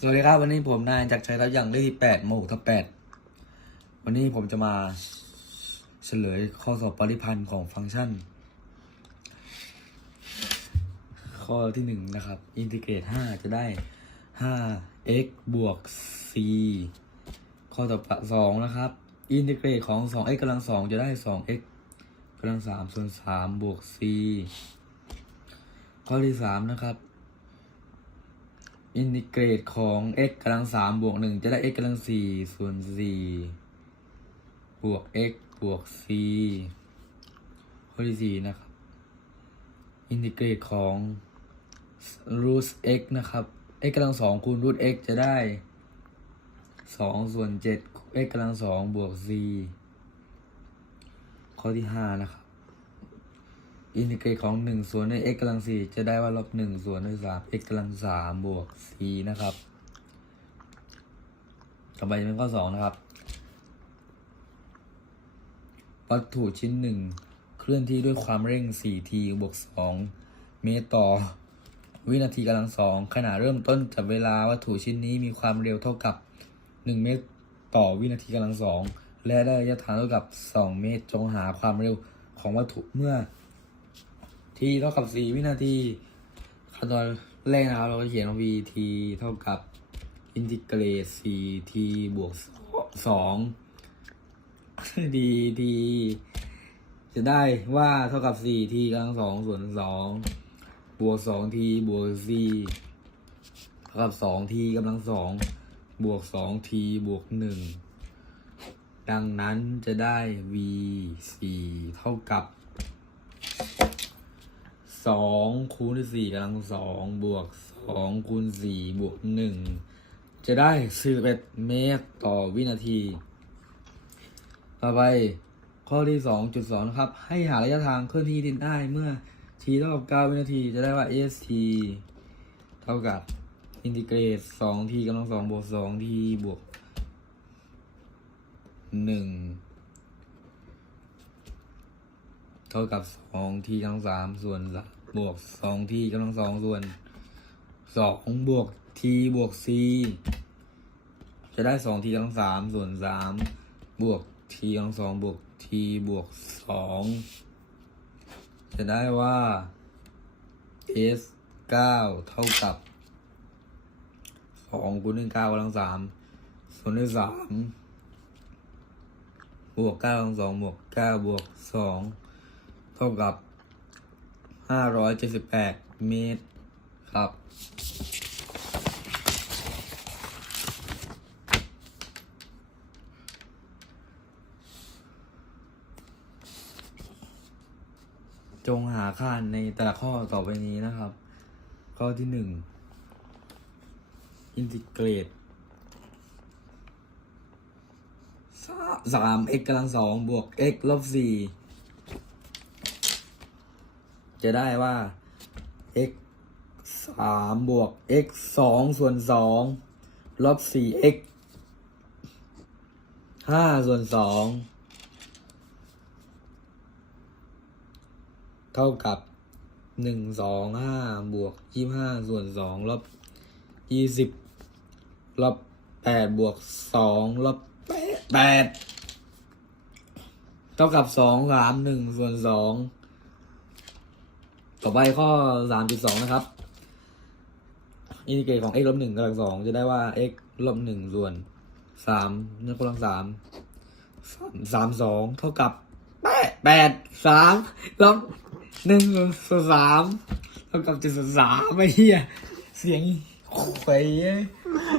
สวัสดีครับวันนี้ผมนายจากชัยรับอย่างเลขที่แปดโมกทับแปดวันนี้ผมจะมาเฉลยข้อสอบปริพันธ์ของฟังก์ชัน ข้อที่หนึ่งนะครับอินทิเกรตห้าจะได้ห้า x บวก c ข้อต่อไปสองนะครับอินทิเกรตของสอง x กำลังสองจะได้สอง x กำลังสามส่วนสามบวก c ข้อที่สามนะครับ อินทิเกรตของ x กำลังสามบวกหนึ่งจะได้ x กำลังสี่ส่วนสี่บวก x บวก c ข้อที่สี่นะครับ อินทิเกรตของ root x นะครับ x กำลังสองคูณ root x จะได้สองส่วนเจ็ด x กำลังสองบวก c ข้อที่ห้านะครับ อินทิเกรตของหนึ่งส่วนด้วย x กำลังสี่จะได้ว่าลบหนึ่งส่วนด้วยสาม x กำลังสามบวก c นะครับ ต่อไปเป็นข้อสองนะครับ วัตถุชิ้นหนึ่งเคลื่อนที่ด้วยความเร่ง 4t บวก 2 เมตรต่อ วินาทีกำลังสองขณะเริ่มต้นจับเวลาวัตถุชิ้นนี้มีความเร็วเท่ากับ 1 เมตรต่อวินาทีกำลังสองและได้ระยะทางเท่ากับ 2 เมตรจงหาความเร็วของวัตถุเมื่อ t เท่ากับ4วินาทีขั้นตอนแรกนะครับ เราก็เขียนว่า vt เท่ากับอินทิเกรต 4t บวก2 d t จะได้ว่าเท่ากับ 4t กำลังสองส่วน2บวก 2t บวก c เท่ากับ 2t กำลังสองบวก 2t บวก 1 ดังนั้นจะได้ v 4เท่ากับ สองคูณสี่กำลังสองบวกสองคูณสี่บวกหนึ่งจะได้สิบเอ็ดเมตรต่อวินาที ต่อไปข้อที่สองจุดสองนะครับ ให้หาระยะทางเคลื่อนที่ดินได้เมื่อ t เท่ากับเก้าวินาทีจะได้ว่า st เท่ากับอินทิเกรตสอง t กำลังสองบวกสอง t บวกหนึ่งเท่ากับสองทีกำลังสามส่วนสาม บวกสองทีกำลังสองส่วนสองบวกทีบวกซีจะได้สองทีกำลังสามส่วนสามบวกทีกำลังสองบวกทีบวกสองจะได้ว่า s เก้าเท่ากับสองคูณหนึ่งเก้ากำลังสามส่วนด้วยสามบวกเก้ากำลังสองบวกเก้าบวกสองเท่ากับ 578 เมตรครับ จงหาค่าในแต่ละข้อต่อไปนี้นะครับ ข้อที่หนึ่งอินทิเกรตสาม x กำลังสองบวก x ลบสี่ จะได้ว่า x สามบวก x สองส่วนสองลบสี่ x ห้าส่วนสองเท่ากับหนึ่งสองห้าบวกยี่ห้าส่วนสองลบยี่สิบลบแปดบวกสองลบแปดเท่ากับสองสามหนึ่งส่วนสอง ต่อไปข้อสามจุดสองนะครับ อินทิเกรตของ x ลบหนึ่งกำลังสองจะได้ว่า x ลบหนึ่งส่วนสามนั่นกำลังสามสามสองเท่ากับแปดสามลบหนึ่งส่วนสามเท่ากับเจ็ดส่วนสามไม่เฮียเสียงโขวย